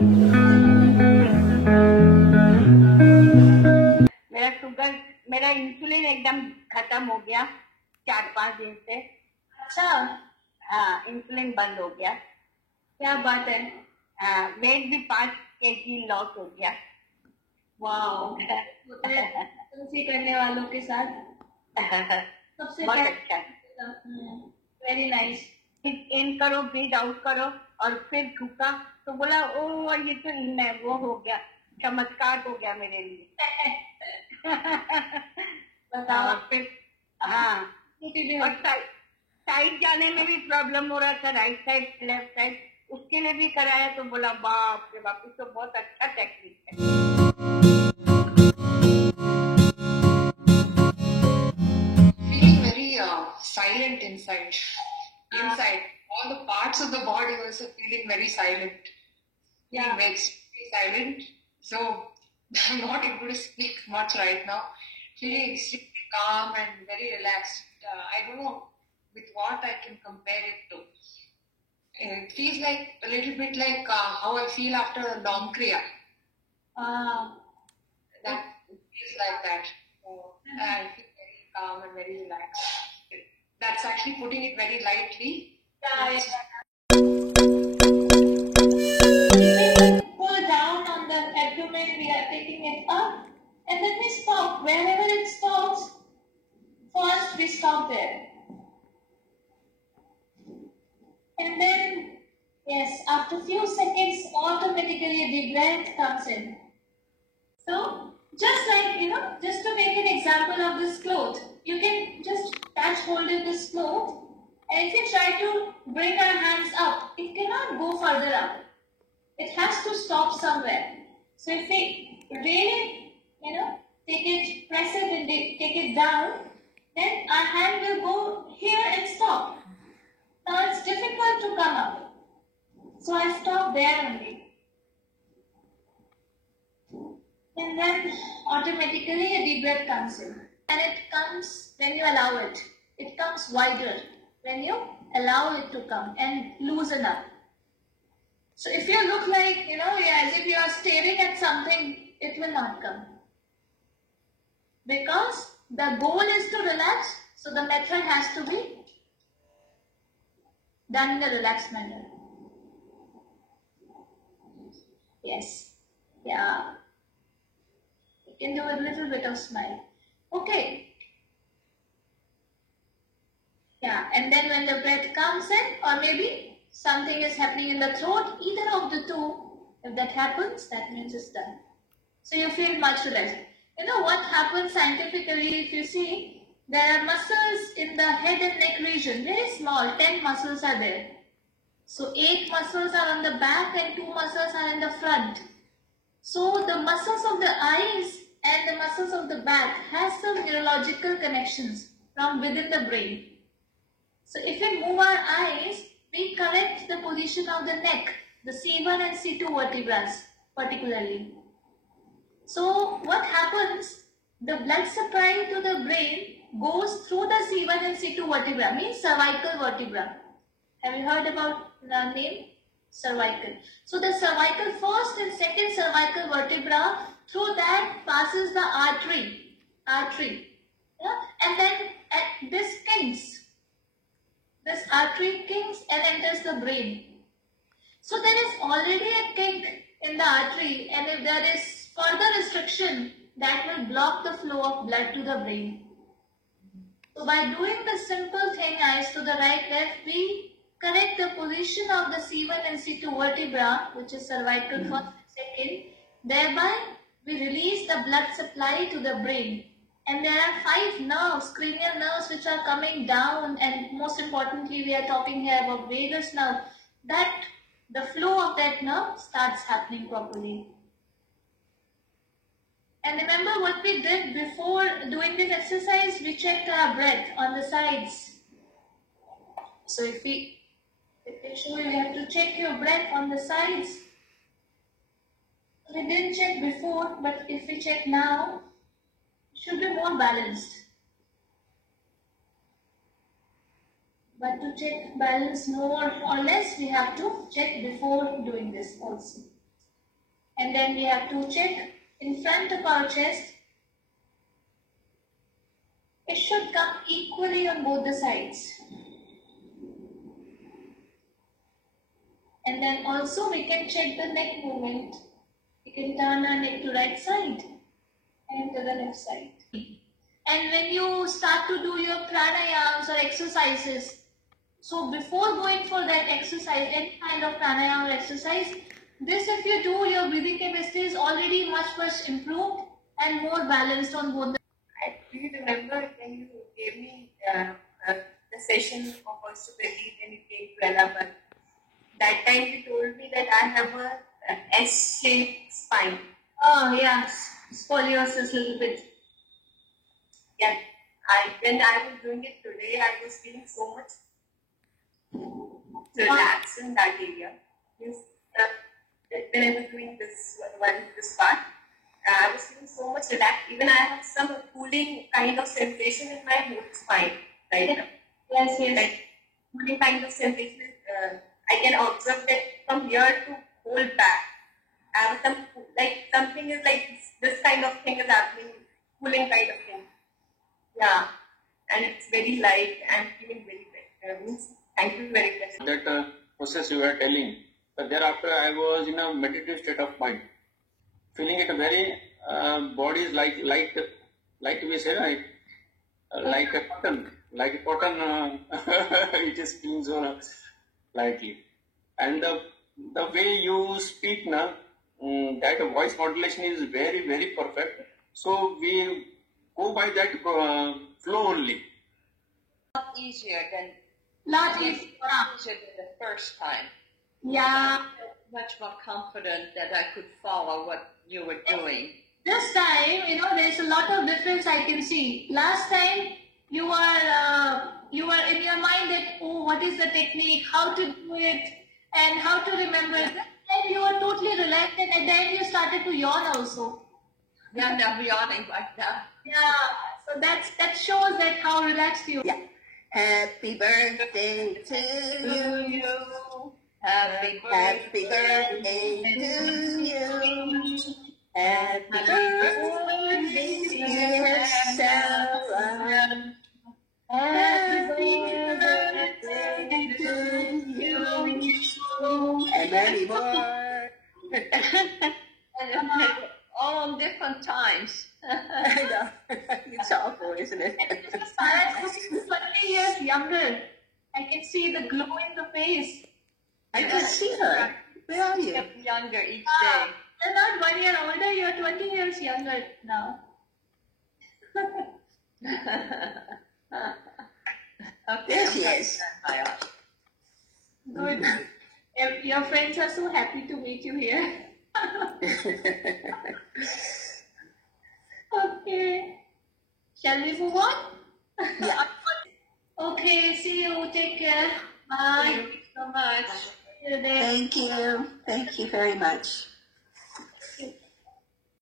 मेरा शुगर, मेरा इंसुलिन एकदम खत्म हो गया 4-5 दिन से। अच्छा, हाँ, इंसुलिन बंद हो गया। क्या बात है। हाँ, वेट भी 5 kg लॉस हो गया। वाओ, होता है तुलसी करने वालों के साथ सबसे बहुत अच्छा। Very nice. इन करो, ब्रीथ आउट करो और फिर थूका तो बोला ओ ये तो वो हो गया, चमत्कार हो गया मेरे लिए। बताओ। और फिर हाँ, और साइड जाने में भी प्रॉब्लम हो रहा था, राइट साइड लेफ्ट साइड, उसके लिए भी कराया तो बोला बाप रे बाप, तो बहुत अच्छा टेक्निक है। Feeling very silent inside. Inside, all the parts of the body also feeling very silent. Yeah. Feeling very silent. So I'm not able to speak much right now. Feeling extremely calm and very relaxed. I don't know with what I can compare it to. It feels like a little bit like how I feel after a long kriya. That feels like that. So I feel very calm and very relaxed. That's actually putting it very lightly. Yeah. Pull down on the abdomen, we are taking it up, and then we stop. Wherever it stops, first we stop there. And then, yes, after a few seconds, automatically a deep breath comes in. So, just like, just to make an example of this cloth, you can just touch hold of this cloth, and if you try to bring our hands up, it cannot go further up. It has to stop somewhere. So if we really, take it, press it and take it down, then our hand will go here and stop. Now it's difficult to come up. So I stop there only. And then automatically a deep breath comes in. And it comes when you allow it. It comes wider when you allow it to come and loosen up. So if you look like, as if you are staring at something, it will not come. Because the goal is to relax, so the method has to be done in a relaxed manner. Yes. Yeah. You can do a little bit of smile. Okay. Yeah, and then when the breath comes in, or maybe something is happening in the throat, either of the two, if that happens, that means it's done. So you feel much relaxed. You know what happens scientifically, if you see, there are muscles in the head and neck region, very small, 10 muscles are there. So 8 muscles are on the back and 2 muscles are in the front. So the muscles of the eyes and the muscles of the back has some neurological connections from within the brain. So if we move our eyes, we correct the position of the neck, the C1 and C2 vertebrae particularly. So what happens, the blood supply to the brain goes through the C1 and C2 vertebra, means cervical vertebra. Have you heard about the name? Cervical. So the cervical first and second cervical vertebra, through that passes the artery. Yeah? And then at this kinks. This artery kinks and enters the brain. So there is already a kink in the artery, and if there is further restriction, that will block the flow of blood to the brain. So by doing the simple thing, eyes to the right, left, we correct the position of the C1 and C2 vertebra, which is cervical first and second. Thereby, we release the blood supply to the brain. And there are 5 nerves, cranial nerves, which are coming down, and most importantly, we are talking here about vagus nerve, that the flow of that nerve starts happening properly. And remember what we did before doing this exercise, we checked our breath on the sides. So if we show you have to check your breath on the sides. We didn't check before, but if we check now, it should be more balanced. But to check balance more or less, we have to check before doing this also. And then we have to check in front of our chest. It should come equally on both the sides. And then also we can check the neck movement. We can turn our neck to right side and to the left side. And when you start to do your pranayams or exercises, so before going for that exercise, any kind of pranayama or exercise, this if you do, your breathing chemistry is already much improved and more balanced on both the. Do you remember when you gave me the session of also breathe when you came to Allahabad? That time you told me that I have a S-shaped spine. Oh yeah, scoliosis a little bit. Yeah, when I was doing it today, I was feeling so much relaxed in that area. Means, when I was doing this part, I was feeling so much relaxed. Even I have some cooling kind of sensation in my whole spine right now. Yes. Like cooling kind of sensation. I can observe that from here to whole back. I have some something is like this kind of thing is happening. Cooling kind of thing. Yeah, and it's very light. I'm feeling very better. Thank you very much. That process you were telling. But thereafter, I was in a meditative state of mind, feeling it very body is like we say, right? Like a cotton, it is feeling so lightly. And the way you speak now, that voice modulation is very perfect. So we go by that flow only. Easier than Easier. than the first time. Yeah. Much more confident that I could follow what you were doing. This time, there's a lot of difference I can see. Last time, you were in your mind that, oh, what is the technique, how to do it, and how to remember it. And you were totally relaxed, and at the end you started to yawn also. Yeah, I'm yawning like that. Yeah, so that shows that how relaxed you are. Yeah. Happy birthday to you. Happy Happy birthday to you. Happy birthday, dear Sarah. Happy birthday to you. And many more. And all on different times. I know. It's awful, isn't it? And Sarah is 20 years younger. I can see the glow in the face. I can see her. Where are you? Get younger each day. You're not 1 year older, you're 20 years younger now. Okay, There she is. Good. Your friends are so happy to meet you here. Okay. Shall we move on? Yeah. Okay, see you. Take care. Bye. Thank you so much. See you there. Thank you. Thank you very much.